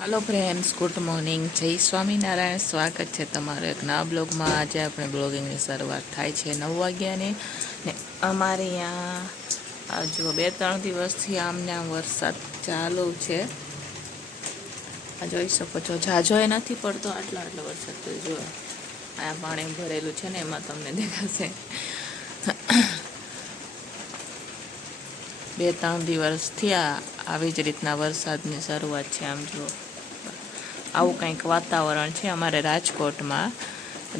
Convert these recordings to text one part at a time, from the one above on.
Hello friends, good morning, जय स्वामीनारायण। स्वागत है तमारो एक नवा ब्लॉगમાં। આજે આપણે બ્લોગિંગની શરૂઆત થાય છે 9 વાગ્યાની ને અમારે અહીંયા જો 2-3 દિવસથી આમને આમ વરસાદ ચાલુ છે। આ જોઈ શકો છો, ઝાઝો નથી પડતો, આટલો વરસાદ તો જો આ પાણી ભરેલું છે ને એમાં તમને દેખાશે। 2-3 દિવસથી આવી જ રીતના વરસાદની શરૂઆત છે। આમ જો આવું કંઈક વાતાવરણ છે અમારે રાજકોટમાં,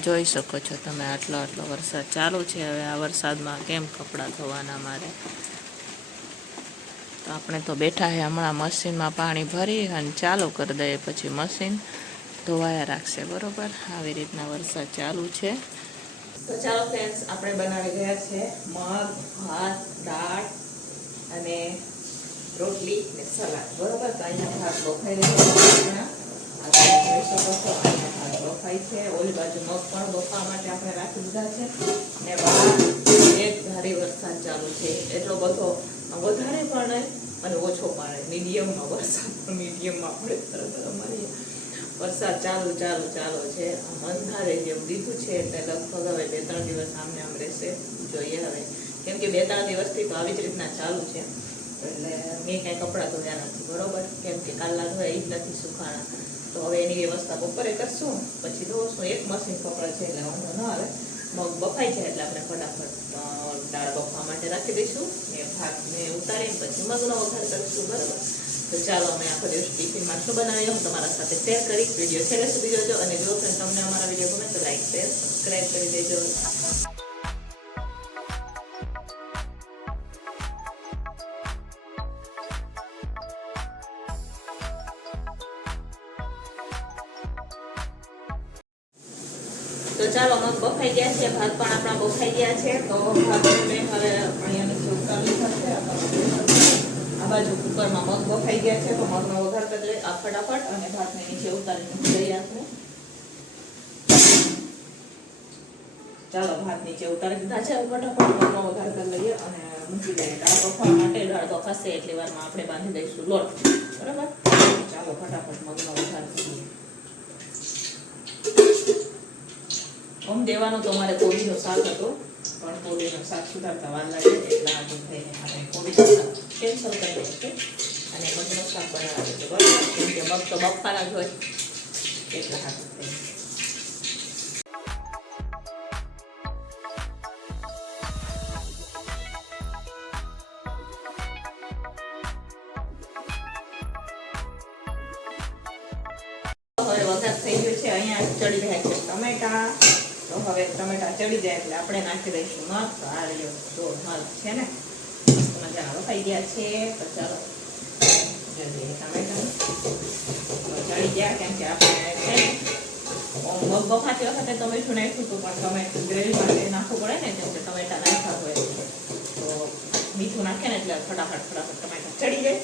જોઈ શકો છો તમે। આટલો વરસાદ ચાલુ છે। હવે આ વરસાદમાં કેમ કપડાં ધોવાના મારે, તો આપણે તો બેઠા છે હમણાં મશીનમાં પાણી ભરી અને ચાલુ કરી દઈએ, પછી મશીન ધોવાયા રાખશે, બરોબર। આવી રીતના વરસાદ ચાલુ છે। તો ચાલો ફ્રેન્ડ્સ, આપણે બનાવી રહ્યા છે મગ, ભાત, દાળ અને રોટલી ને સલાડ, બરોબર। તો અહીંયા ભાત બફાઈ રહ્યો છે, જોઈ શકો છો અહીંયા ભાત બફાઈ છે। ઓલી બાજુ મગ પણ બફવા માટે આપણે રાખી દીધા છે ને બહાર એક ધારી વરસાદ ચાલુ છે। એટલો બધો વધારે પણ નહીં અને ઓછો પણ નહીં, મીડિયમમાં વરસાદ, મીડિયમમાં પડે બરાબર। અમારે વરસાદ ચાલુ છે, અંધારે જેવું દીધું છે, એટલે લગભગ હવે 2-3 દિવસ આમને આમ રહેશે, જોઈએ હવે, કેમ કે 2-3 દિવસથી તો આવી જ રીતના ચાલુ છે। એટલે મેં કાંઈ કપડાં ધોયા નથી, બરોબર, કેમ કે કાલના ધોયા એ જ નથી સુકાણા, તો હવે એની વ્યવસ્થા બપોરે કરશું, પછી ધોશું। એક મશીન કપડાં છે એટલે વાંધો ન આવે। મગ બફાઈ જાય એટલે આપણે ફટાફટ દાળ બફવા માટે રાખી દઈશું ને ભાતને ઉતારીને પછી મગનો વઘાર કરીશું, બરાબર। તો ચાલો, અમે આખો દિવસ ટિફિનમાં શું બનાવીએ હું તમારા સાથે શેર કરી, વિડીયો છેલ્લે સુધી જોજો। અને જો તમને અમારા વિડીયો ગમે તો લાઈક, શેર, સબસ્ક્રાઈબ કરી દેજો। તો ચાલો, મગ બફાઈ ગયા છે, ભાત પણ આપણા બફાઈ ગયા છે। તો ભાતને હવે અહીંયા નીચે ઉતારી લીધા છે। આ બાજુ કુકરમાં મગ બફાઈ ગયા છે, તો મગનો વઘાર કરી લઈએ આ ફટાફટ, અને ભાતને નીચે ઉતારીને મૂકી દઈએ આપણે। ચાલો, ભાત નીચે ઉતારી દીધા છે, ફટાફટ મગનો વઘાર કરી લઈએ અને મૂકી દઈએ દાળ બફવા માટે। દાળ બફાશે એટલી વારમાં આપણે બાંધી દઈશું લોટ, બરાબર। ચાલો, ફટાફટ મગનો વઘાર કરીએ। દેવાનું તો અમારે કોબીનું શાક હતું, પણ કોબીનું શાક સુધારતા વાર લાગે, એટલે આજે થઈને આપણે કોબીનું શાક કેન્સલ કરી દઈએ છે અને મગનું શાક બનાવી દઈએ, બરાબર, કેમ કે મગ તો બફાના જ હોય, એટલા હાથ થઈને। હવે વઘાર થઈ ગયો છે, અહીંયા ચડી રહ્યા છે ટમેટા। તો હવે ટમેટા ચડી જાય એટલે આપણે નાખી દઈશું મગ। તો આ રહ્યો જો મગ છે ને, મજા વફાઈ ગયા છે। તો ચાલો જોઈએ ટમેટા ચડી ગયા, કેમ કે આપણે છે ને મગ બફાતી વખતે તો મીઠું નાખ્યું હતું, પણ ટમેટું ગ્રેવી માટે નાખવું પડે ને, કેમ કે ટમેટા નાખ્યા હોય તો મીઠું નાખે ને એટલે ફટાફટ ટમેટા ચડી જાય।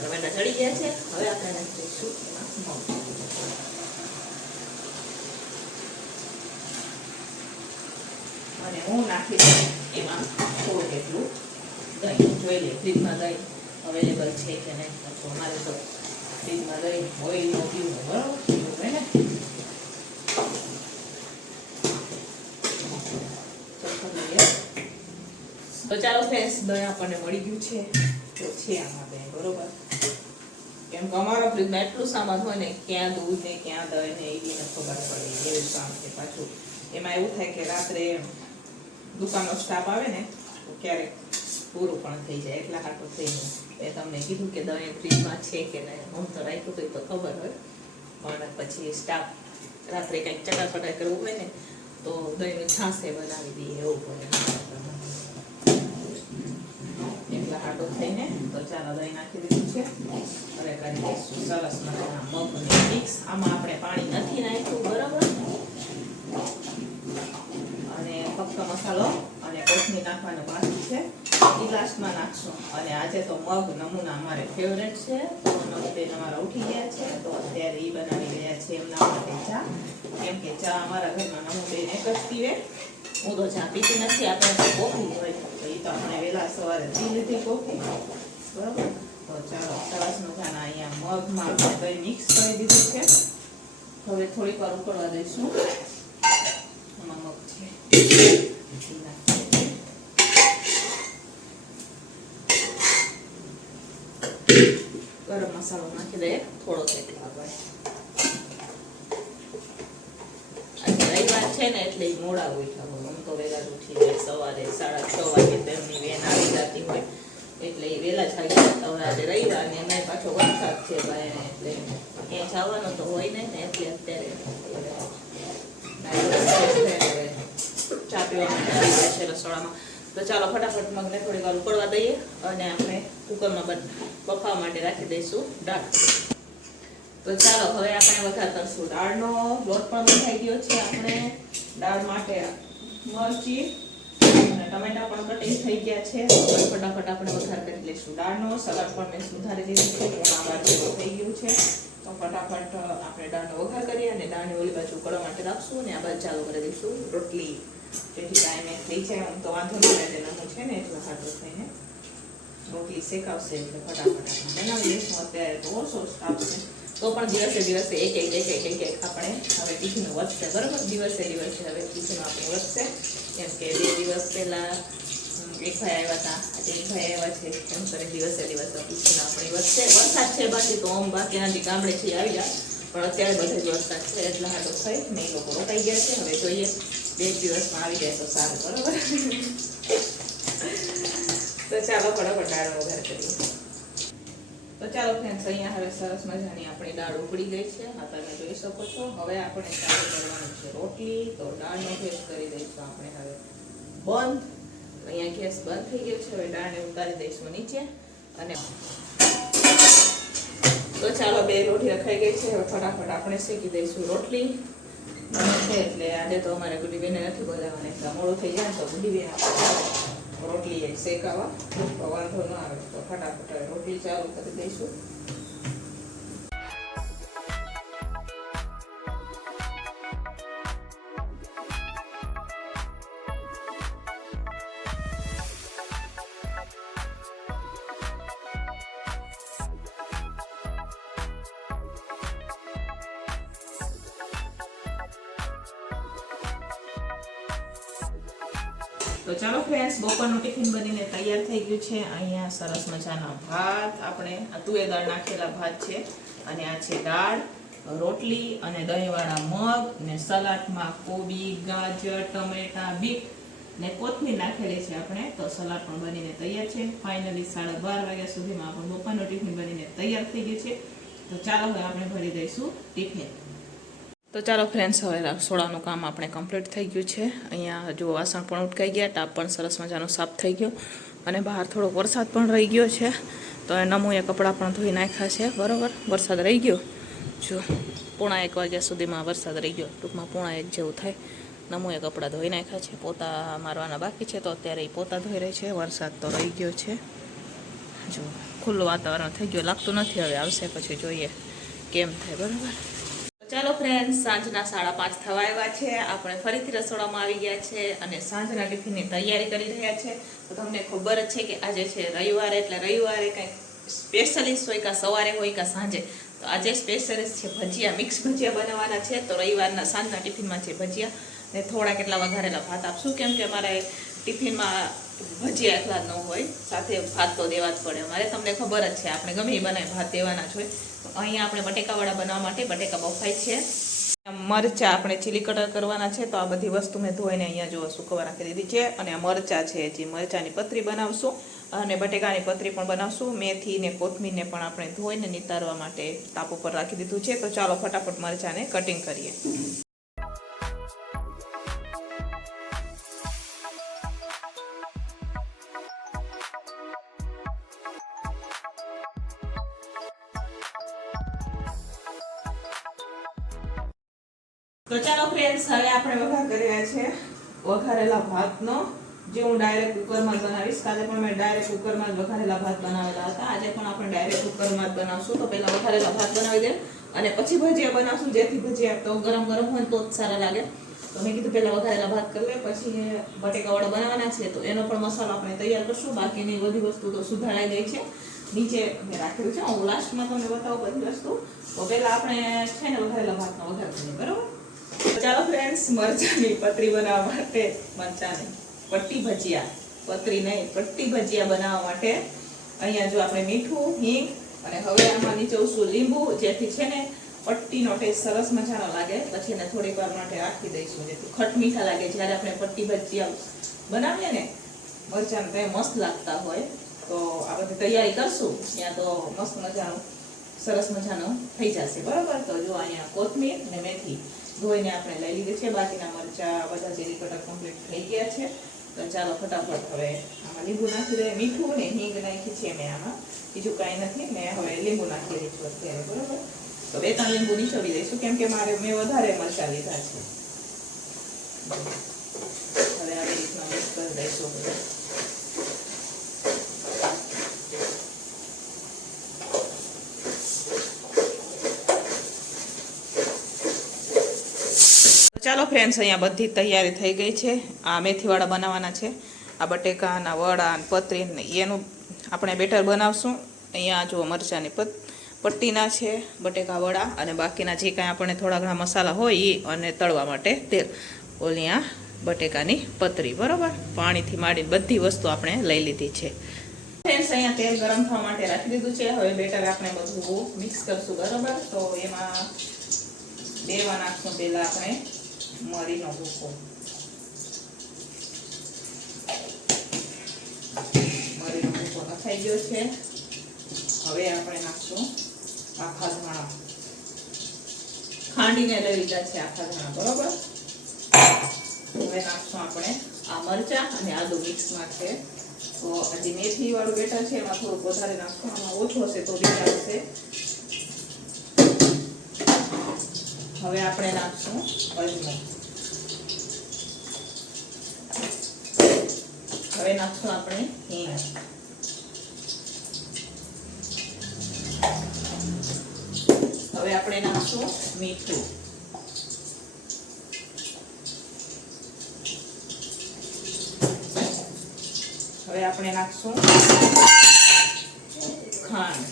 ટમેટા ચડી ગયા છે, હવે આપણે નાખી દઈશું એમાં મગ। અને હું નાખી દઉં એમાં થોડુંક એટલું દહીં, જોઈ લે ફ્રીજમાં દહીં અવેલેબલ છે કે નહીં, તો અમારે તો ફ્રીજમાં દહીં ઓઇલ નો પીવું, બરાબર હોય ને। તો ચાલો ફ્રેન્ડ્સ, દહીં આપણને મળી ગયું છે, તો છે આમાં દહીં, બરોબર, કેમ કે અમારા ફ્રીજમાં એટલું સામાન હોય ને, ક્યાં દૂધ ને ક્યાં દહીં ને એવી ને ખબર પડે, એવું કામ છે। પાછું એમાં એવું થાય કે રાત્રે દુકાનનો સ્ટાફ આવે ને તો ક્યારેક પૂરું પણ થઈ જાય, એટલા હાટું થઈને એ તમને કીધું કે દહીં ફ્રીજમાં છે કે નહીં। હું તો રાખ્યું તો તો ખબર હોય, પણ પછી સ્ટાફ રાત્રે કંઈક ચટાપટા કરવું હોય ને તો દહીંનું છાશે બનાવી દઈએ, એવું પડે, એટલા હાટું થઈને। તો ચાલો, દહીં નાખી દીધું છે, હવે કરી દઈશું સરસ મજાના મગને મિક્સ। આમાં આપણે પાણી નથી નાખ્યું, બરાબર, અને ફક્ત મસાલો અને કોથમીર નાખવાનું બાકી છે, એ લાસ્ટમાં નાખશું। અને આજે તો મગ નમૂના અમારે ફેવરેટ છે, તો નમૂના અમારા ઉઠી ગયા છે, તો અત્યારે એ બનાવી રહ્યા છે એમના માટે ચા, કેમ કે ચા અમારા ઘરમાં નમૂના એક જ પીવે। હું તો ચા પીતી નથી, આપણે તો કોફી હોય, તો એ તો આપણે વહેલા સવારે પી લીધી કોફી, બરાબર। તો ચાલો સરસ મજાના અહીંયા મગમાં આપણે દહીં મિક્સ કરી દીધું છે. હવે થોડીક વાર ઉકળવા દઈશું. આમાં મગ છે ગરમ મસાલો નાખી દઈએ થોડો તેટલા આપણે. આજે રવિવાર છે ને એટલે મોડા ઉઠ્યા હોય. આમ તો વહેલા જ ઉઠી જાય સવારે 6:30 વાગે તેમની વેન આવી જતી હોય એટલે એ વહેલા જ આવી જતા હોય. આજે રવિવાર ને એમાં પાછો વરસાદ છે ભાઈ એટલે ત્યાં જવાનું તો હોય ને એટલે અત્યારે ચા પીવા માટે આવી જાય છે રસોડામાં. તો ચાલો ફટાફટ મગને થોડી વાર ઉકળવા દઈએ અને આપણે કુકરમાં બફાવા માટે રાખી દઈશું દાળ. તો ચાલો હવે આપણે વઘાર કરશું. દાળનો લોટ પણ બંધાઈ ગયો છે. આપણે દાળ માટે મરચી અને ટમેટા પણ કટિંગ થઈ ગયા છે. ફટાફટ આપણે વઘાર કરી લઈશું દાળનો. સલાડ પણ મેં સુધારી દીધું છે. આભાર જેવું થઈ ગયું છે. તો ફટાફટ આપણે દાળનો વઘાર કરીએ અને દાળની ઓલી બાજુ ઉકળવા માટે રાખશું અને આ બાજુ ચાલુ કરી દઈશું રોટલી. જેથી ટાઈમે થઈ જાય આમ તો વાંધો નહીં આવે. નમું છે ને એટલે હાથો થઈને રોટલી શેકાવશે એટલે ફટાફટ આપણે બનાવી દઈશું. અત્યારે તો ઓછો આવશે તો પણ દિવસે એક આપણે હવે ટિફિન વધશે. બરાબર, દિવસે હવે ટિફિન આપણે વધશે. કેમ કે 2 દિવસ પહેલા એક ભાઈ આવ્યા હતા, આજે એક ભાઈ આવ્યા છે. એમ કરી દિવસે ટિફિન આપણી વધશે. વરસાદ છે બાકી તો આમ બાકી હજી ગામડે છે આવી જાય પણ અત્યારે બધે જ વરસાદ છે એટલે હાટો થઈ ને એ લોકો રોકાઈ ગયા છે. હવે જોઈએ 2 દિવસમાં આવી જાય તો સારું. બરાબર, તો ચાલો ફટાફટ દાળ વઘાર કરીએ. તો ચાલો ફ્રેન્ડ્સ, અહીંયા હવે સરસ મજાની આપણી દાળ ઉકળી ગઈ છે. આ તમે જોઈ શકો છો. હવે આપણે ચાલુ કરવાનું છે રોટલી. તો દાળનો ગેસ કરી દઈશું આપણે હવે બંધ. અહીંયા ગેસ બંધ થઈ ગયો છે. હવે દાળને ઉતારી દઈશું નીચે અને તો ચાલો 2 રોટલી રખાઈ ગઈ છે. હવે ફટાફટ આપણે શેકી દઈશું રોટલી. છે એટલે આજે તો અમારે ગુડી બેને નથી બોલાવવાની એટલે મોડું થઈ જાય તો ગુડી બેન રોટલી શેકાવા તો વાંધો ન આવે. તો ફટાફટ રોટલી ચાલુ કરી દઈશું. તો ચાલો ફ્રેન્ડ્સ, બપોરનું ટિફિન બનીને તૈયાર થઈ ગયું છે. અહીંયા સરસ મજાના ભાત, આપણે આ તુવેર દાળ નાખેલા ભાત છે અને આ છે દાળ, રોટલી અને દહીંવાળા મગ ને સલાડમાં કોબી, ગાજર, ટમેટા, બીટ ને કોથમીર નાખેલી છે આપણે. તો સલાડ પણ બનીને તૈયાર છે. ફાઇનલી 12:30 વાગ્યા સુધીમાં આપણું બપોરનું ટિફિન બનીને તૈયાર થઈ ગયું છે. તો ચાલો હવે આપણે ભરી દઈશું ટિફિન. તો ચાલો ફ્રેન્ડ્સ, હવે રસોડાનું કામ આપણે કમ્પ્લીટ થઈ ગયું છે. અહીંયા જો વાસણ પણ ઉટકાઈ ગયા, ટાપ પણ સરસ મજાનો સાફ થઈ ગયો અને બહાર થોડોક વરસાદ પણ રહી ગયો છે. તો એ નમૂએ કપડાં પણ ધોઈ નાખ્યા છે. બરાબર, વરસાદ રહી ગયો જો 1:30 વાગ્યા સુધીમાં વરસાદ રહી ગયો. ટૂંકમાં 1:30 જેવું થાય. નમૂએ કપડાં ધોઈ નાખ્યા છે. પોતા મારવાના બાકી છે તો અત્યારે એ પોતા ધોઈ રહી છે. વરસાદ તો રહી ગયો છે. જો ખુલ્લું વાતાવરણ થઈ ગયું, લાગતું નથી હવે આવશે, પછી જોઈએ કેમ થાય. બરાબર, ચાલો ફ્રેન્ડ્સ, સાંજના 5:30 થવા આવ્યા છે. આપણે ફરીથી રસોડામાં આવી ગયા છે અને સાંજના ટિફિનની તૈયારી કરી રહ્યા છે. તો તમને ખબર જ છે કે આજે છે રવિવાર, એટલે રવિવારે કંઈક સ્પેશિયલિસ્ટ હોય, કાં સવારે હોય કાં સાંજે. તો આજે સ્પેશિયલિસ્ટ છે ભજીયા, મિક્સ ભજીયા બનાવવાના છે. તો રવિવારના સાંજના ટિફિનમાં છે ભજીયા ને થોડા કેટલા વઘારેલા ભાત આપશું. કેમ કે અમારે ટિફિનમાં ભજીયા એકલા ન હોય, સાથે ભાત તો દેવા જ પડે અમારે. તમને ખબર જ છે આપણે ગમે એ બનાવી ભાત દેવાના જ હોય. તો અહીંયા આપણે બટેકાવાળા બનાવવા માટે બટેકા બફાય છે. મરચાં આપણે ચીલી કટર કરવાના છે. તો આ બધી વસ્તુ મેં ધોઈને અહીંયા જો સૂકવવા રાખી દીધી છે. અને આ મરચાં છે, જે મરચાંની પતરી બનાવશું અને બટેકાની પતરી પણ બનાવશું. મેથી ને કોથમીરને પણ આપણે ધોઈને નિતારવા માટે તાપ ઉપર રાખી દીધું છે. તો ચાલો ફટાફટ મરચાંને કટિંગ કરીએ. તો ચાલો ફ્રેન્ડ્સ, હવે આપણે વઘાર કર્યા છે વઘારેલા ભાતનો, જે હું ડાયરેક્ટ કુકરમાં બનાવીશ. કાલે પણ મેં ડાયરેક્ટ કુકરમાં જ વઘારેલા ભાત બનાવેલા હતા. આજે પણ આપણે ડાયરેક્ટ કુકરમાં જ બનાવશું. તો પહેલા વઘારેલા ભાત બનાવી દે અને પછી ભજીયા બનાવશું. જેથી ભજીયા તો ગરમ ગરમ હોય તો જ સારા લાગે. તો મેં કીધું પહેલા વઘારેલા ભાત કરી લે, પછી બટેકાવાળા બનાવવાના છે. તો એનો પણ મસાલો આપણે તૈયાર કરશું. બાકીની બધી વસ્તુ તો સુધારાઈ ગઈ છે. નીચે મેં રાખેલું છે. હું લાસ્ટમાં તમને બતાવું બધી વસ્તુ. તો પહેલા આપણે છે ને વઘારેલા ભાતનો વઘાર કરીએ, બરોબર? ચાલો ફ્રેન્ડ્સ, મરચાની પતરી બનાવવા માટે, મરચાની પટ્ટી ભજીયા, પતરી નહીં પટ્ટી ભજીયા બનાવવા માટે અહીંયા જો આપણે મીઠું, હિંગ અને હવે આમાં નીચોવશું લીંબુ, જેથી છે ને પટ્ટીનો ટેસ્ટ સરસ મજાનો લાગે. પછી એને થોડીક વાર માટે રાખી દઈશું, જેથી ખટ મીઠા લાગે. જ્યારે આપણે પટ્ટી ભજીયા બનાવીએ ને મરચાં તો મસ્ત લાગતા હોય. તો આ બધી તૈયારી કરશું ત્યાં તો મસ્ત મજાનું સરસ મજાનું થઈ જશે, બરોબર? તો જો અહીંયા કોથમીર અને મેથી ધોઈને આપણે લઈ લીધી છે. બાકીના મરચાં બધા જેરી કટર કમ્પ્લીટ થઈ ગયા છે. તો ચાલો ફટાફટ હવે આમાં લીંબુ નાખી દઈએ. મીઠું ને હિંગ નાખી છે મેં આમાં, બીજું કાંઈ નથી. મેં હવે લીંબુ નાખી દઈશું અત્યારે, બરોબર? તો 2-3 લીંબુ નીચોવી દઈશું, કેમ કે મેં વધારે મરચાં લીધા છે. હવે આવી રીતના મિક્સ કરી દઈશું બધું. ચાલો ફ્રેન્ડ્સ, અહીંયા બધી તૈયારી થઈ ગઈ છે. આ મેથીવાળા બનાવવાના છે. આ બટેકાના વડા અને પતરી એનું આપણે બેટર બનાવશું. અહીંયા જો મરચાંની પટ્ટીના છે બટેકા વડા, અને બાકીના જે કાંઈ આપણે થોડા ઘણા મસાલા હોય એ અને તળવા માટે તેલ. ઓલી આ બટેકાની પતરી, બરોબર? પાણીથી માંડીને બધી વસ્તુ આપણે લઈ લીધી છે. ફ્રેન્ડ્સ, અહીંયા તેલ ગરમ થવા માટે રાખી દીધું છે. હવે બેટર આપણે બધું મિક્સ કરશું, બરોબર? તો એમાં બેવા નાખશું પહેલાં આપણે મરીનો ભૂકો. મરીનો ભૂકો નખાઈ ગયો છે. હવે આપણે નાખશું આખા ધાણા, ખાંડીને લઈ લીધા છે આખા ધાણા, બરોબર? હવે નાખશું આપણે આ મરચાં અને આદુ મિક્સમાં છે. તો હજી મેથી વાળું બેટર છે એમાં થોડુંક વધારે નાખશું, આમાં ઓછું હશે તો બી ચાલશે. હવે આપણે નાખશું અજમો. હવે નાખશું આપણે હિંગ. હવે આપણે નાખશું મીઠું. હવે આપણે નાખશું ખાંડ.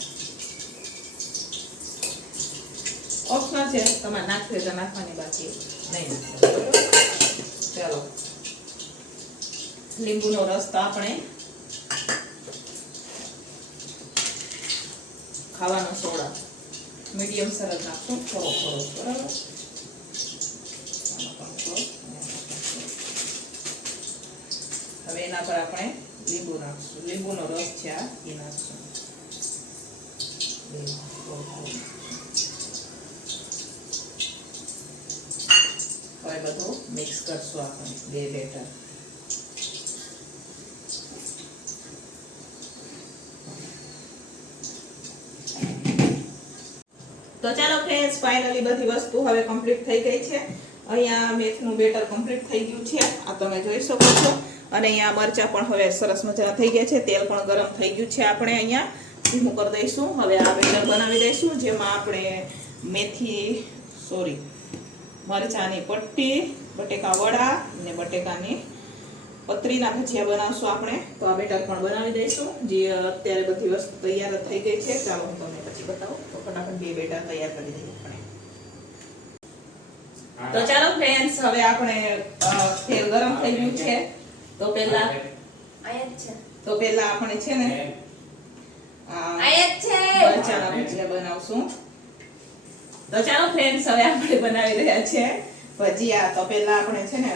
ઓપ્શનલ છે, તમારે નાખવી તો નાખવાની, બાકી નહીં. ચાલો, લીંબુનો રસ તો આપણે ખાવાનો સોડા મીડિયમ સરસ નાખશું, થોડો બરાબર? હવે એના પર આપણે લીંબુ નાખશું. લીંબુનો રસ છે આ, એ નાખશું. હવે બધું મિક્સ કરશું આપણે બે બેટર. તો ચાલો ફ્રેન્ડ્સ, ફાઇનલી બધી વસ્તુ હવે કમ્પ્લીટ થઈ ગઈ છે. અહીંયા મેથીનું બેટર કમ્પ્લીટ થઈ ગયું છે, આ તમે જોઈ શકો છો. અને અહીંયા મરચાં પણ હવે સરસ મજાના થઈ ગયા છે. તેલ પણ ગરમ થઈ ગયું છે. આપણે અહીંયા ધીમું કરી દઈશું. હવે આ બેટર બનાવી દઈશું, જેમાં આપણે મરચાંની પટ્ટી, બટેકા વડા અને બટેકાની પતરીના ભજીયા બનાવશું આપણે. તો આ બેટર પણ બનાવી દઈશું, જે અત્યારે બધી વસ્તુ તૈયાર થઈ ગઈ છે. ચાલો હું તમને પછી બતાવું. તો ફટાફટ બે બેટર તૈયાર કરી દઈએ આપણે. તો ચાલો ફ્રેન્ડ્સ, હવે આપણે તેલ ગરમ થઈ ગયું છે. તો પહેલા આપણે છે ને મરચાંના ભજીયા બનાવશું. તો ચાલો ફ્રેન્ડ્સ, હવે આપણે બનાવી રહ્યા છે ભજીયા. તો પહેલા આપણે છે ને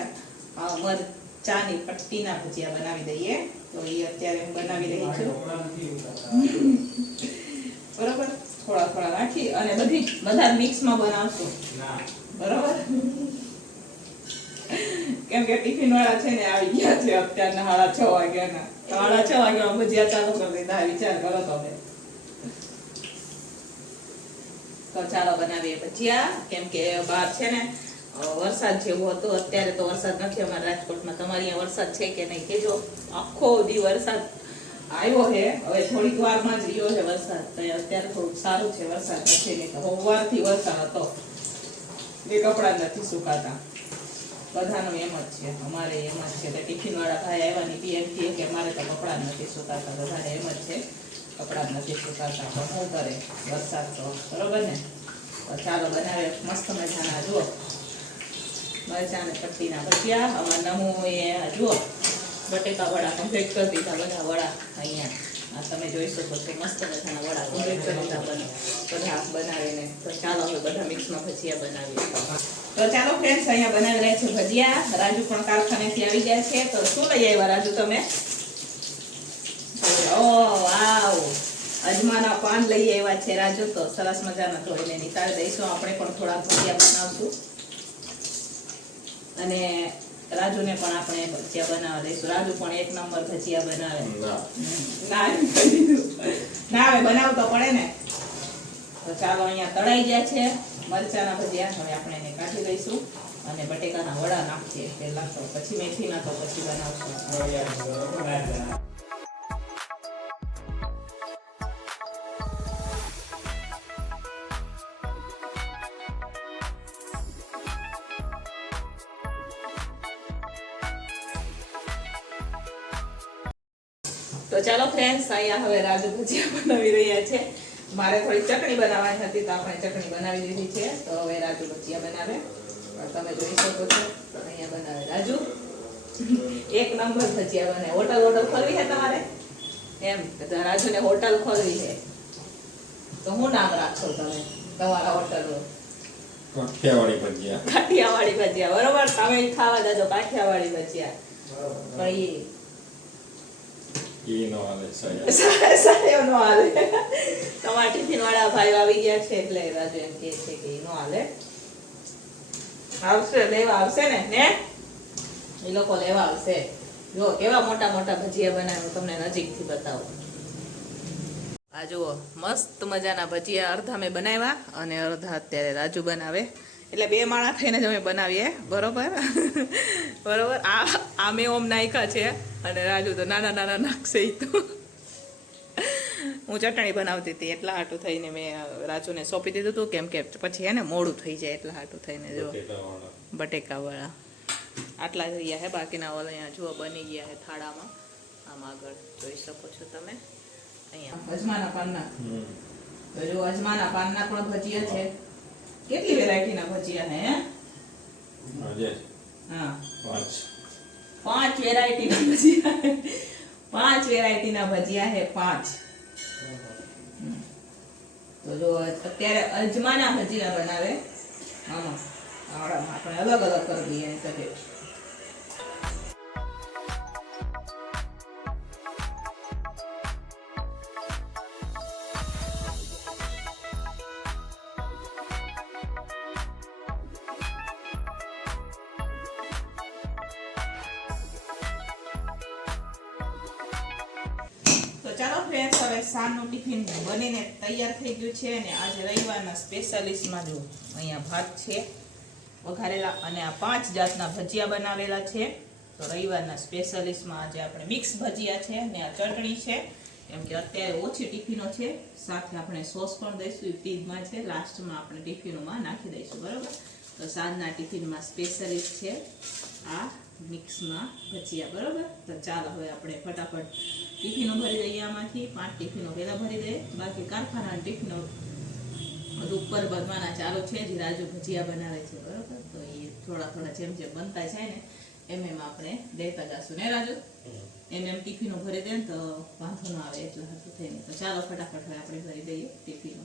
મરચાંની પટ્ટીના ભજીયા બનાવી દઈએ. તો એ અત્યારે હું બનાવી રહી છું, બરોબર? થોડા નાખી અને બધા મિક્સમાં બનાવશું, બરોબર? કેમ કે ટિફિન વાળા છે ને આવી ગયા છે અત્યારના 6:30 વાગ્યાના. 6:30 વાગ્યામાં ભજીયા ચાલુ કરી દીધા. વિચાર કરો તમે. તો ચાલો બનાવીએ ભજીયા. કેમ કે બહાર છે ને વરસાદ જેવો હતો. અત્યારે તો વરસાદ નથી અમારા રાજકોટમાં. તમારી અહીંયા વરસાદ છે કે નહીં કેજો. આખો દી વરસાદ આવ્યો છે. હવે થોડીક વારમાં જ રહ્યો છે વરસાદ. તો અત્યારે થોડુંક સારું છે, વરસાદ નથી. નહીં તો સવારથી વરસાદ હતો. એ કપડા નથી સુકાતા. બધાનું એમ જ છે, અમારે એમ જ છે. ટિફિન વાળા ભાઈ આવ્યા ની એમ કહે કે અમારે તો કપડા નથી સુકાતા. બધાને એમ જ છે. કપડાં જ નથી સુકાતા તો શું કરે વરસાદ તો બરોબર ને. તો ચાલો બનાવે મસ્ત મજાના જુઓ મરચાં ને પટ્ટીના ભજીયા. અમારા નમું એ જુઓ બટેકા વડા કમ્પ્લીટ કરી દીધા બધા વડા અહીંયા. આ તમે જોઈ શકો છો મસ્ત મજાના વડા કમ્પ્લીટ કરી દીધા બધા બનાવીને. તો ચાલો હવે બધા મિક્સમાં ભજીયા બનાવીએ. તો ચાલો ફ્રેન્ડ્સ અહીંયા બનાવી રહ્યા છે ભજીયા. રાજુ પણ કારખાનેથી આવી ગયા છે. તો શું લઈ આવ્યા રાજુ તમે? ઓ વાવ, અજમાના પાન લઈ આવ્યા છે રાજુ. તો સરસ મજાના ધોઈને નિતાળી દઈશું. આપણે પણ થોડા ભજીયા બનાવશું અને રાજુને પણ આપણે ભજીયા બનાવવા દઈશું. રાજુ પણ એક નંબર ભજીયા બનાવે. ના હવે બનાવતો પડે ને. તો ચાલો અહીંયા તળાઈ ગયા છે મરચાના ભજીયા. હવે આપણે એને કાઢી લઈશું અને બટેકાના વડા નાખીએ પહેલા. તો પછી મેથીના તો પછી બનાવશું. તો ચાલો ફ્રેન્ડ્સ અહીંયા હવે રાજુ ભજીયા બનાવી રહ્યા છે. મારે થોડી ચટણી બનાવવાની હતી તો આપણે ચટણી બનાવી દીધી છે. તો હવે રાજુ ભજીયા બનાવે. તમે જોઈ શકો છો તો અહીંયા બનાવે રાજુ. એક નંબર ભજીયા બને. હોટલ ખોલવી છે તમારે? એમ રાજુને હોટલ ખોલવી છે. તો શું નામ રાખશો તમે તમારા હોટલનું? કાઠિયાવાડી ભજીયા. કાઠિયાવાડી ભજીયા બરોબર. તમે ખાવા જજો કાઠિયાવાડી ભજીયા. પણ ઈ નો હાલે સાહેબ નો હાલે. તમારા ટિફિન વાળા ભાઈ આવી ગયા છે એટલે રાજુ એમ કહે છે કે ઈ નો હાલે. આવશે લેવા આવશે ને એ લોકો લેવા આવશે. જો કેવા મોટા મોટા ભજીયા બનાવ્યું તમને નજીકથી બતાવું. આ જુઓ મસ્ત મજાના ભજીયા. અડધા મેં બનાવ્યા અને અડધા અત્યારે રાજુ બનાવે. એટલે બે માળા થઈને જ અમે બનાવીએ બરોબર. બરોબર. આ મેં ઓમ નાખ્યા છે અને રાજુ તો નાના નાના નાખશે. તો હું ચટણી બનાવતી હતી એટલા હાટું થઈને મેં રાજુને સોંપી દીધું હતું. કેમ કે પછી એને મોડું થઈ જાય એટલા હાટું થઈને. જો બટેકાવાળા આટલા જ રહ્યા હે. બાકીના ઓલા અહીંયા જુઓ બની ગયા હે થાળામાં. આમ આગળ જોઈ શકો છો તમે. અહીંયા અજમાના પાનના. તો જો અજમાના પાનના પણ ભજીયા છે. કેટલી વેરાયટીના ભજીયા હે? હા 5 વેરાયટીના ભજીયા. 5 વેરાયટીના ભજીયા હે 5. તો જો અત્યારે અજમાના ભજીયા બનાવે. આમાં આવડામાં આપણે અલગ અલગ કરી દઈએ તકે. ચાલો ફ્રેન્ડ્સ હવે સાંજનું ટિફિન બનીને તૈયાર થઈ ગયું છે. અને આજે રવિવારના સ્પેશિયલિસ્ટમાં જો અહીંયા ભાત છે વઘારેલા અને આ 5 જાતના ભજીયા બનાવેલા છે. તો રવિવારના સ્પેશિયલિસ્ટમાં આજે આપણે મિક્સ ભજીયા છે અને આ ચટણી છે. કેમ કે અત્યારે ઓછી ટિફિનો છે. સાથે આપણે સોસ પણ દઈશું. ફ્રીજમાં છે. લાસ્ટમાં આપણે ટિફિનોમાં નાખી દઈશું બરાબર. તો સાંજના ટિફિનમાં સ્પેશિયલિસ્ટ છે આ મિક્સમાં ભજીયા બરાબર. તો ચાલો હવે આપણે ફટાફટ ટિફિનો ભરી દઈએ. આમાંથી 5 ટિફિનો પહેલા ભરી દઈએ. બાકી કારખાનાના ટિફિનો બધું ઉપર બનવાના ચાલુ છે. જે રાજુ ભજીયા બનાવે છે બરાબર. તો એ થોડા થોડા જેમ જેમ બનતા જાય ને એમ આપણે દેતા જશું ને રાજુ. એમ ટિફિનો ભરી દે ને તો વાંધો ના આવે એટલા હાથું થઈને. તો ચાલો ફટાફટ હવે આપણે ભરી દઈએ ટિફિનો.